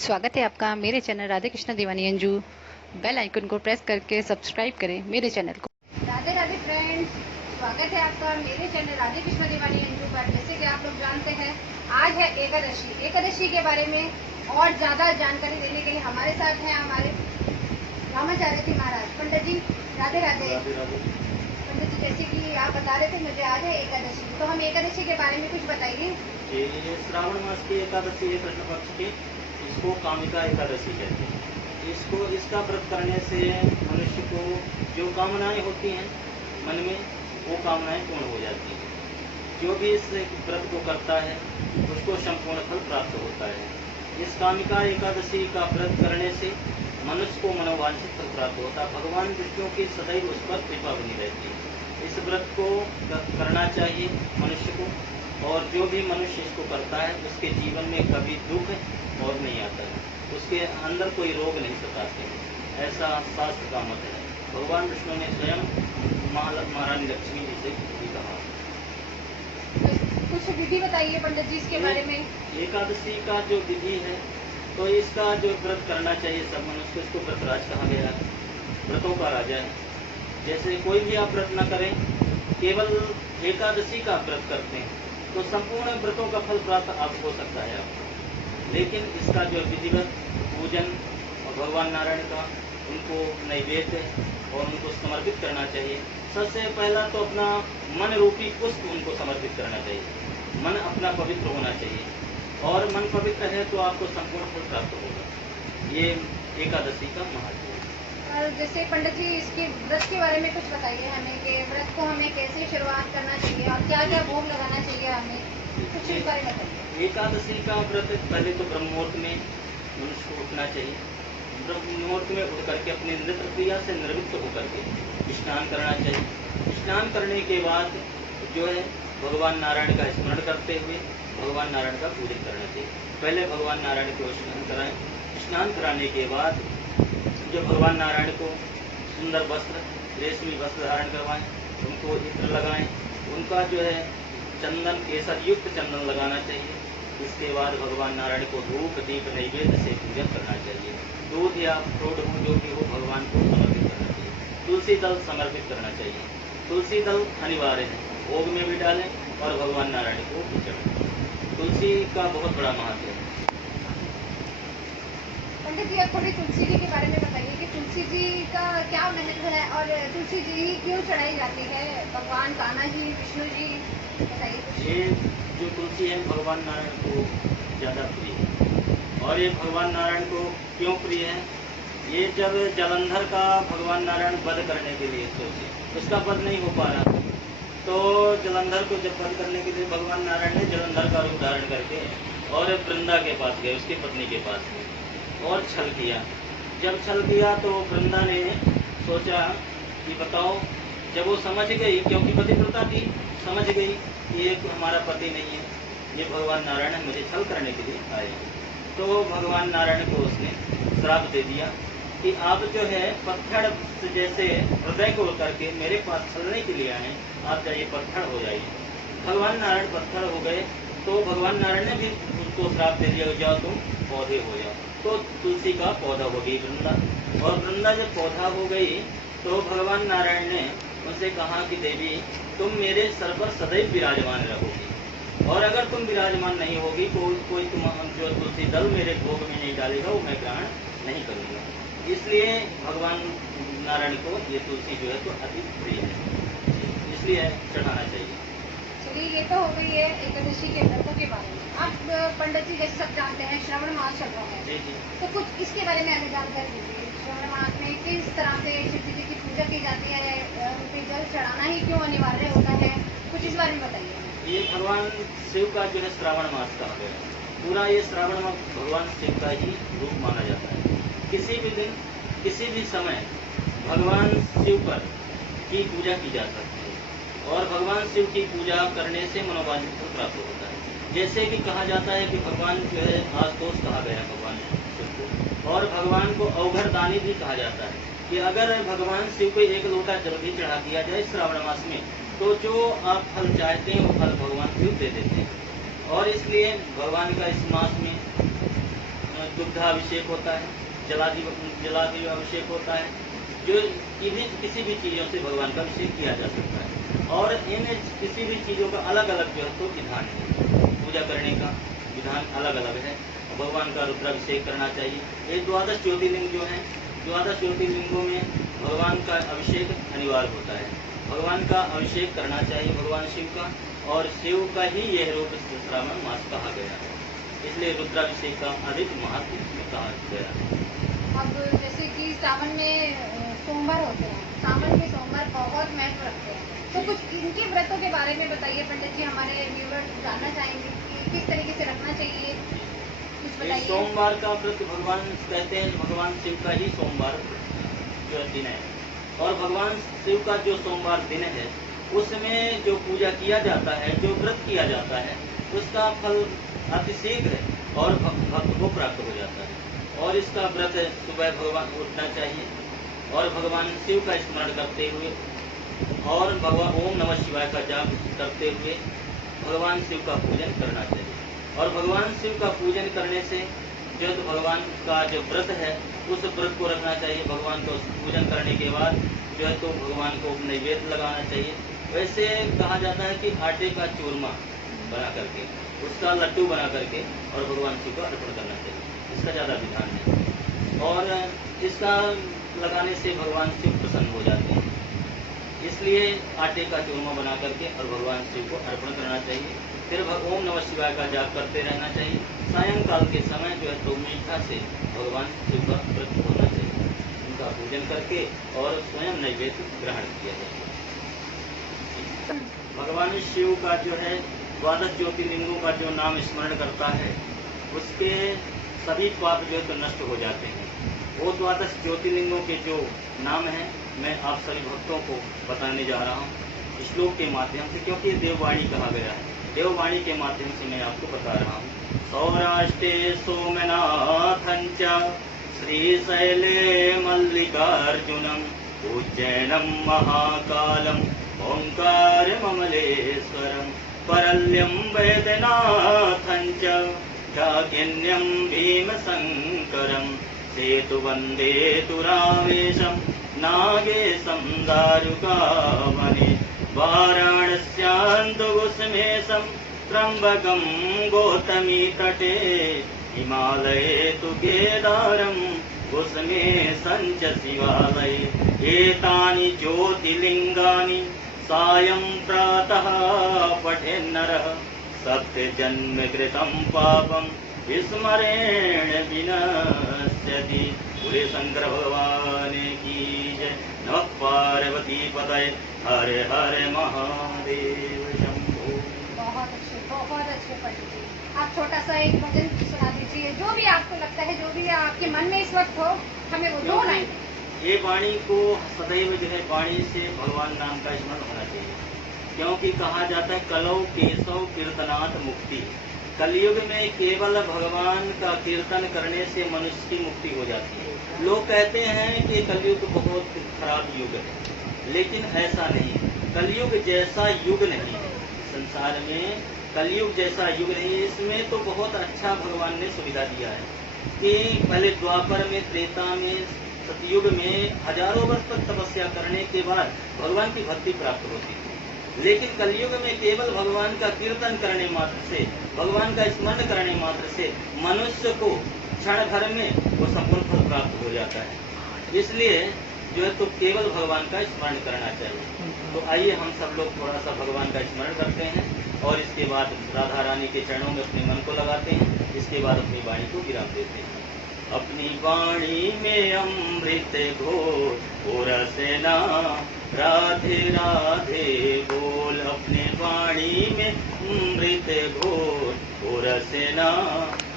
स्वागत है आपका मेरे चैनल राधे कृष्णा दीवानी अंजू। बेल आइकन को प्रेस करके सब्सक्राइब करें मेरे चैनल को। राधे राधे फ्रेंड्स, स्वागत है आपका मेरे चैनल राधे कृष्णा दीवानी अंजू पर। जैसे कि आप लोग जानते हैं, आज है एकादशी के बारे में और ज़्यादा जानकारी देने के लिए हमारे साथ हैं हमारे रामाचार्य जी महाराज। पंडित जी राधे राधे। पंडित जी, जैसे कि आप बता रहे थे मुझे आज है एकादशी, तो हम एकादशी के बारे में कुछ बताइए। ये श्रावण मास की एकादशी है, कृष्ण पक्ष की। इसको कामिका एकादशी कहते हैं। इसका व्रत करने से मनुष्य को जो कामनाएं होती हैं मन में, वो कामनाएं पूर्ण हो जाती हैं। जो भी इस व्रत को करता है उसको संपूर्ण फल प्राप्त होता है। इस कामिका एकादशी का व्रत करने से मनुष्य को मनोवांछित फल प्राप्त होता है। भगवान विष्णु की सदैव उस पर कृपा बनी रहती है। इस व्रत को करना चाहिए मनुष्य को, और जो भी मनुष्य इसको करता है उसके जीवन में कभी दुख और नहीं आता है, उसके अंदर कोई रोग नहीं सताते, ऐसा शास्त्र का मत है। भगवान विष्णु ने स्वयं महारानी लक्ष्मी जी से भी कहा। कुछ विधि बताइए पंडित जी इसके बारे में। एकादशी का जो विधि है, तो इसका जो व्रत करना चाहिए सब मनुष्य, इसको व्रतराज कहा गया है, व्रतों का राजा है। जैसे कोई भी आप व्रत न करें, केवल एकादशी का व्रत करते हैं तो संपूर्ण व्रतों का फल प्राप्त आप हो सकता है आपको। लेकिन इसका जो विधिवत पूजन और भगवान नारायण का उनको नैवेद्य और उनको समर्पित करना चाहिए। सबसे पहला तो अपना मन रूपी पुष्प उनको समर्पित करना चाहिए। मन अपना पवित्र होना चाहिए, और मन पवित्र है तो आपको संपूर्ण फल प्राप्त होगा। ये एकादशी का महत्व है। और जैसे पंडित जी इसके व्रत के बारे में कुछ बताइए हमें कि व्रत को हमें कैसे शुरुआत करना चाहिए और क्या क्या भोग लगाना चाहिए हमें, कुछ इस बारे में बताइए। एकादशी का व्रत पहले तो ब्रह्म मुहूर्त में मनुष्य को उठना चाहिए। ब्रह्म मुहूर्त में उठ करके अपनी नृत्य क्रिया से निवृत्त होकर के स्नान करना चाहिए। स्नान करने के बाद जो है भगवान नारायण का स्मरण करते हुए भगवान नारायण का पूजन करना चाहिए। पहले भगवान नारायण को स्नान कराएं। स्नान कराने के बाद जो भगवान नारायण को सुंदर वस्त्र, रेशमी वस्त्र धारण करवाएं, उनको इत्र लगाएं, उनका जो है चंदन, केसर युक्त चंदन लगाना चाहिए। इसके बाद भगवान नारायण को धूप दीप नैवेद्य से पूजन करना चाहिए। दूध या फ्रूट हो जो भी हो भगवान को समर्पित करना चाहिए। तुलसी दल समर्पित करना चाहिए। तुलसी दल अनिवार्य है, भोग में भी डालें और भगवान नारायण को भी चढ़ाएं। तुलसी का बहुत बड़ा महत्व है। पंडित जी आप थोड़ी तुलसी जी के बारे में बताइए कि तुलसी जी का क्या महत्व है और तुलसी जी क्यों चढ़ाई जाती है, भगवान कान्हा जी, विष्णु जी, बताइए कुछ। ये जो तुलसी है भगवान नारायण को ज़्यादा प्रिय है। और ये भगवान नारायण को क्यों प्रिय है, ये जब जलंधर का भगवान नारायण वध करने के लिए सोचे, उसका वध नहीं हो पा रहा, तो जलंधर को जब वध करने के लिए भगवान नारायण ने जलंधर का रूप धारण करके और वृंदा के पास गए, उसकी पत्नी के पास गए और छल किया। जब छल किया तो वृंदा ने सोचा कि बताओ, जब वो समझ गई, क्योंकि पतिव्रता थी, समझ गई कि ये हमारा पति नहीं है, ये भगवान नारायण मुझे छल करने के लिए आए, तो भगवान नारायण को उसने श्राप दे दिया कि आप जो है पत्थर जैसे हृदय को करके मेरे पास छलने के लिए आए, आप जाइए पत्थर हो जाइए। भगवान नारायण पत्थर हो गए, तो भगवान नारायण ने भी उसको श्राप दे दिया, जाओ तुम पौधे हो जाओ। तो तुलसी का पौधा हो गई वृंदा, और वृंदा जब पौधा हो गई तो भगवान नारायण ने उनसे कहा कि देवी तुम मेरे सर पर सदैव विराजमान रहोगी, और अगर तुम विराजमान नहीं होगी तो कोई तुम जो तुलसी दल मेरे भोग में नहीं डालेगा वो मैं ग्रहण नहीं करूँगा। इसलिए भगवान नारायण को ये तुलसी जो है तो अति प्रिय है, इसलिए चढ़ाना चाहिए। चलिए, ये तो हो गई है एकादशी के व्रतों के बारे में। आप पंडित जी जैसे सब जानते हैं श्रावण मास चल रहा है, जी जी। तो कुछ इसके बारे में हमें जानकारी दीजिए। श्रावण मास में किस तरह से शिव जी की पूजा की जाती है, उन पे जल चढ़ाना ही क्यों अनिवार्य होता है, कुछ इस बारे में बताइए। ये भगवान शिव का जो है श्रावण मास का है, पूरा ये श्रावण मास भगवान शिव का ही रूप माना जाता है। किसी भी दिन किसी भी समय भगवान शिव पर की पूजा की जा सकती है, और भगवान शिव की पूजा करने से मनोवांछित फल प्राप्त होता है। जैसे कि कहा जाता है कि भगवान जो है आशुतोष कहा गया भगवान शिव को, और भगवान को अवघरदानी भी कहा जाता है कि अगर भगवान शिव को एक लोटा जल भी चढ़ा दिया जाए श्रावण मास में, तो जो आप फल चाहते हैं वो फल भगवान शिव दे देते हैं। और इसलिए भगवान का इस मास में दुग्धाभिषेक होता है, जलाभिषेक होता है, जो किसी भी चीज़ों से भगवान का अभिषेक किया जा सकता है। और इन किसी भी चीज़ों का अलग अलग जो है तो विधान है, पूजा करने का विधान अलग अलग है। भगवान का रुद्राभिषेक करना चाहिए। ये 12 ज्योतिर्लिंग जो हैं, 12 ज्योतिर्लिंगों में भगवान का अभिषेक अनिवार्य होता है। भगवान का अभिषेक करना चाहिए भगवान शिव का, और शिव का ही यह रूप श्रावण मास कहा गया है, इसलिए रुद्राभिषेक का अधिक महत्व इसमें कहा गया है। अब जैसे कि सावन में सोमवार होते हैं, सावन के सोमवार बहुत महत्व रखते हैं, तो कुछ इनके व्रतों के बारे में बताइए पंडित जी, हमारे व्यूअर्स जानना चाहेंगे कि किस तरीके से रखना चाहिए, कुछ बताइए। सोमवार का व्रत भगवान कहते हैं, भगवान शिव का ही सोमवार जो दिन है, और भगवान शिव का जो सोमवार दिन है उसमें जो पूजा किया जाता है, जो व्रत किया जाता है, उसका फल अतिशीघ्र और भक्त को प्राप्त हो जाता है। और इसका व्रत सुबह भगवान उठना चाहिए और भगवान शिव का स्मरण करते हुए और भगवान ओम नमः शिवाय का जाप करते हुए भगवान शिव का पूजन करना चाहिए। और भगवान शिव का पूजन करने से जो तो भगवान का जो व्रत है उस व्रत को रखना चाहिए। भगवान को पूजन करने के बाद जो है तो भगवान को नैवेद्य लगाना चाहिए। वैसे कहा जाता है कि आटे का चूरमा बना करके उसका लड्डू बना करके और भगवान शिव को अर्पण करना चाहिए, इसका ज़्यादा विधान है। और इसका लगाने से भगवान शिव प्रसन्न हो जाते हैं, इसलिए आटे का चूरमा बना करके और भगवान शिव को अर्पण करना चाहिए। फिर ओम नमः शिवाय का जाप करते रहना चाहिए। सायंकाल के समय जो है तो मीठा से भगवान शिव का व्रत होना चाहिए, उनका पूजन करके और स्वयं नैवेद्य ग्रहण किया जाए। भगवान शिव का जो है 12 ज्योतिर्लिंगों का जो नाम स्मरण करता है उसके सभी पाप जो है तो नष्ट हो जाते हैं। वो 12 ज्योतिर्लिंगों के जो नाम हैं मैं आप सभी भक्तों को बताने जा रहा हूँ श्लोक के माध्यम से, क्योंकि ये देववाणी कहा गया है। देववाणी के माध्यम से मैं आपको बता रहा हूँ। सौराष्ट्रे सोमनाथंच श्रीशैले मल्लिकार्जुनम उज्जैनम महाकालम ओंकारममलेश्वरम परल्यम वैद्यनाथंच जागिन्यम भीमशंकरम सेतु वंदे तु रामेशम नागेशम दारुकावने वाराणस्यान्तगुस्मेशं त्र्यम्बकं गौतमी तटे हिमालये तु केदारं गुस्मेशं च शिवालये एतानि ज्योतिर्लिङ्गानि सायं प्रातः पठेन्नरः सप्तजन्मकृतं पापं विस्मरेण विनश्यति। बोले शंकर भगवान की जय। नमः पार्वती पतये हर हर महादेव शंभो। बहुत अच्छे पंडित जी, आप छोटा सा एक भजन सुना दीजिए, जो भी आपको लगता है, जो भी आपके मन में इस वक्त हो, हमें वो दो लाइन। ये वाणी को सदैव जो है वाणी से भगवान नाम का स्मरण होना चाहिए, क्योंकि कहा जाता है कलौ केशव कीर्तनात् मुक्ति। कलयुग में केवल भगवान का कीर्तन करने से मनुष्य की मुक्ति हो जाती है। लोग कहते हैं कि कलयुग बहुत खराब युग है, लेकिन ऐसा नहीं। कलयुग जैसा युग नहीं है संसार में, कलयुग जैसा युग नहीं है। इसमें तो बहुत अच्छा भगवान ने सुविधा दिया है कि पहले द्वापर में, त्रेता में, सतयुग में हजारों वर्ष तक तपस्या करने के बाद भगवान की भक्ति प्राप्त होती है। लेकिन कलयुग में केवल भगवान का कीर्तन करने मात्र से, भगवान का स्मरण करने मात्र से मनुष्य को क्षण भर में वो संपूर्ण फल प्राप्त हो जाता है। इसलिए जो है तो केवल भगवान का स्मरण करना चाहिए। तो आइए हम सब लोग थोड़ा सा भगवान का स्मरण करते हैं और इसके बाद राधा रानी के चरणों में अपने मन को लगाते हैं। इसके बाद अपनी वाणी को विराम देते हैं। अपनी वाणी में अमृत घोर रसना राधे राधे बोल। अपने वाणी में अमृत घोर रसना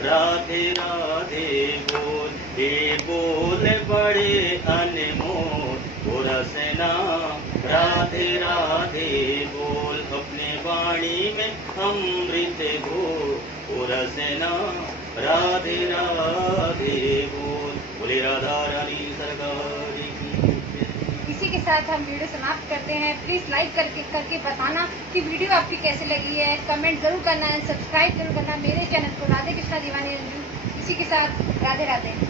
राधे राधे बोल। ये बोल बड़े अनमोल रसना राधे राधे बोल। अपने वाणी में अमृत घोर रसना राधे राधे बोल। बोले राधा रानी सरकार की। इसी के साथ हम वीडियो समाप्त करते हैं। प्लीज लाइक करके बताना कि वीडियो आपकी कैसे लगी है, कमेंट जरूर करना है, सब्सक्राइब जरूर करना मेरे चैनल को राधे कृष्णा दीवानी अंजू। इसी के साथ राधे राधे।